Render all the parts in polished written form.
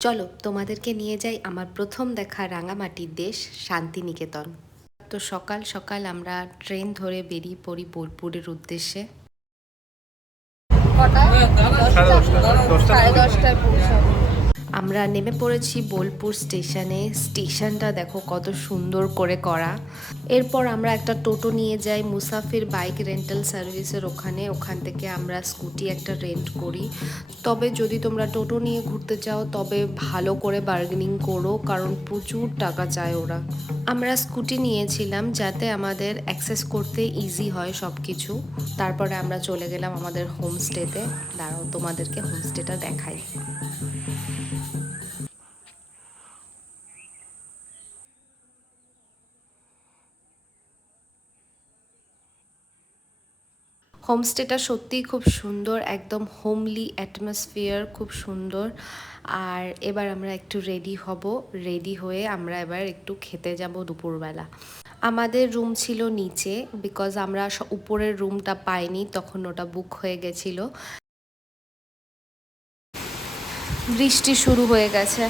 চলো তোমাদেরকে নিয়ে যাই আমার প্রথম দেখা রাঙামাটির দেশ শান্তিনিকেতন। তো সকাল সকাল আমরা ট্রেন ধরে বেরিয়ে পড়ি বোলপুরের উদ্দেশ্যে। সাড়ে 10টায় পৌঁছাবো। আমরা নেমে পড়েছি বোলপুর স্টেশনে। স্টেশনটা দেখো কত সুন্দর করে করা। এরপর আমরা একটা টোটো নিয়ে যাই মুসাফির বাইক রেন্টাল সার্ভিসের ওখান থেকে আমরা স্কুটি একটা রেন্ট করি। তবে যদি তোমরা টোটো নিয়ে ঘুরতে চাও তবে ভালো করে বার্গেনিং করো, কারণ প্রচুর টাকা চায় ওরা। আমরা স্কুটি নিয়েছিলাম যাতে আমাদের অ্যাক্সেস করতে ইজি হয় সব কিছু। তারপরে আমরা চলে গেলাম আমাদের হোমস্টেতে। দাঁড়াও তোমাদেরকে হোমস্টেটা দেখাই। হোমস্টেটা সত্যিই খুব সুন্দর, একদম হোমলি অ্যাটমসফিয়ার, খুব সুন্দর। আর এবার আমরা একটু রেডি হব, রেডি হয়ে আমরা এবার একটু খেতে যাব দুপুরবেলা। আমাদের রুম ছিল নিচে, বিকজ আমরা উপরের রুমটা পাইনি, তখন ওটা বুক হয়ে গেছিলো। বৃষ্টি শুরু হয়ে গেছে,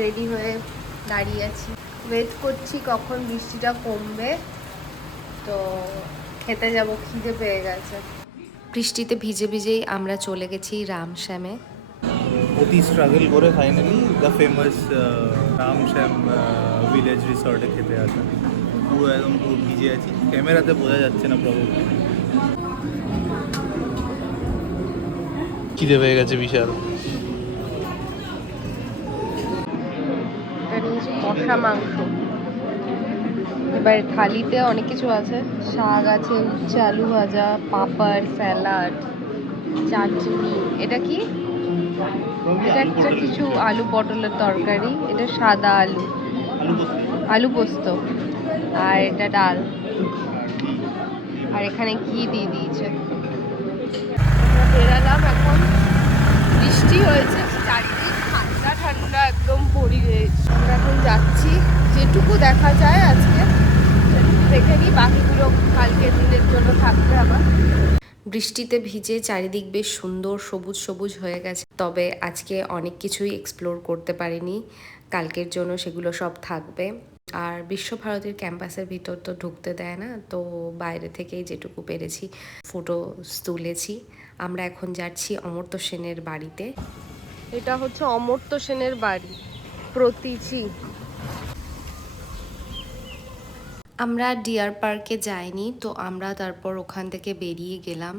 রেডি হয়ে দাঁড়িয়ে আছি, ওয়েট করছি কখন বৃষ্টিটা কমবে তো খেতে যাব, খিদে পেয়ে গেছে। বৃষ্টিতে ভিজে ভিজেই আমরা চলে গেছি রামশ্যামে। অতি স্ট্রাগল করে finally the famous Ramshyam village রিসর্টে খেতে আসা। পুরো একদম পুরো ভিজে আছি, ক্যামেরাতে বোঝা যাচ্ছে না প্রবলেম। খিদে পেয়ে গেছে বিশাল। কষা মাংস, এবার থালিতে অনেক কিছু আছে, শাক আছে, উচ্ছে আলু ভাজা, পাপড়, স্যালাড, চাটনি। এটা কি? এটা একটা কিছু আলু পটলের তরকারি, এটা সাদা আলু, আলু পোস্ত, আর এটা ডাল, আর এখানে ঘি দিয়ে দিয়েছে। বেরালাম, এখন বৃষ্টি হয়েছে, চারিদিক ঠান্ডা ঠান্ডা একদম পরিবেশ। আমরা এখন যাচ্ছি, যেটুকু দেখা যায় আজকে দেখে নিই, বাকিগুলো কালকের দিনের জন্য থাকবে আবার। বৃষ্টিতে ভিজে চারিদিক বেশ সুন্দর সবুজ সবুজ হয়ে গেছে, তবে আজকে অনেক কিছুই এক্সপ্লোর করতে পারিনি, কালকের জন্য সেগুলো সব থাকবে। আর বিশ্বভারতীর ক্যাম্পাসের ভিতর তো ঢুকতে দেয় না, তো বাইরে থেকেই যেটুকু পেরেছি ফটো তুলেছি। আমরা এখন যাচ্ছি অমর্ত্য সেনের বাড়িতে। এটা হচ্ছে অমর্ত্য সেনের বাড়ি, প্রতীচি। আমরা ডিয়ার পার্কে যাইনি, তো আমরা তারপর ওখান থেকে বেরিয়ে গেলাম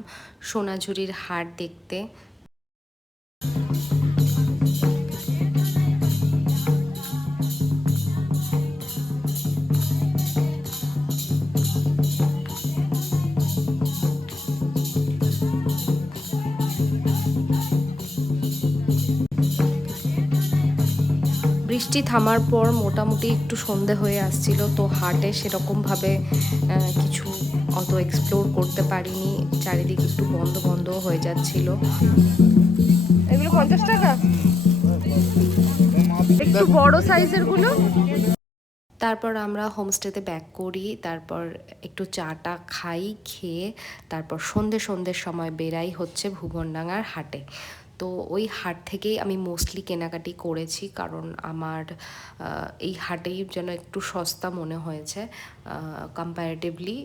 সোনাঝুরির হাট দেখতে। বৃষ্টি থামার পর মোটামুটি একটু সন্ধে হয়ে আসছিল, তো হাটে সেরকমভাবে কিছু অত এক্সপ্লোর করতে পারিনি, চারিদিকে একটু বন্ধ বন্ধ হয়ে যাচ্ছিল। এগুলো 50 টাকা, একটু বড় সাইজের গুলো। তারপর আমরা হোমস্টেতে ব্যাক করি, তারপর একটু চাটা খাই, খেয়ে তারপর সন্ধ্যের সময় বেরাই হচ্ছে ভুবনডাঙ্গার হাটে। তো ওই হাট থেকেই আমি মোস্টলি কেনাকাটি করেছি, কারণ আমার এই হাটেই যেন একটু সস্তা মনে হয়েছে কম্প্যারেটিভলি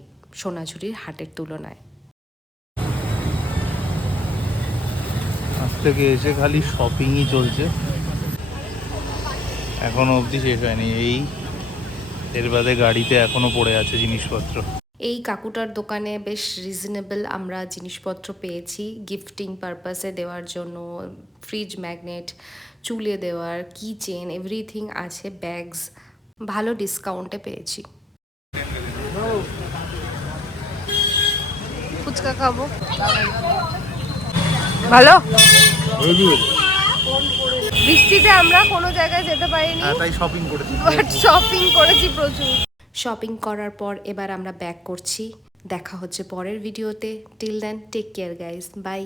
সোনাঝুরির হাটের তুলনায়। আজ থেকে এসে খালি শপিংই চলছে, এখনো অবধি শেষ হয়নি। এর বাদে গাড়িতে এখনো পড়ে আছে জিনিসপত্র। এই কাকুটার দোকানে বেশ রিজনেবল আমরা জিনিসপত্র পেয়েছি গিফটিং পারপাসে দেওয়ার জন্য, ফ্রিজ ম্যাগনেট, চুলে দেওয়ার কি চেন, এভরিথিং আছে, ব্যাগস ভালো ডিসকাউন্টে পেয়েছি। ফুচকা খাবো, ভালো। বৃষ্টিতে আমরা কোনো জায়গায় যেতে পারিনি, তাই শপিং করেছি, বাট শপিং করেছি প্রচুর। শপিং করার পর এবার আমরা ব্যাক করছি, দেখা হচ্ছে পরের ভিডিওতে। Till then take care guys, by.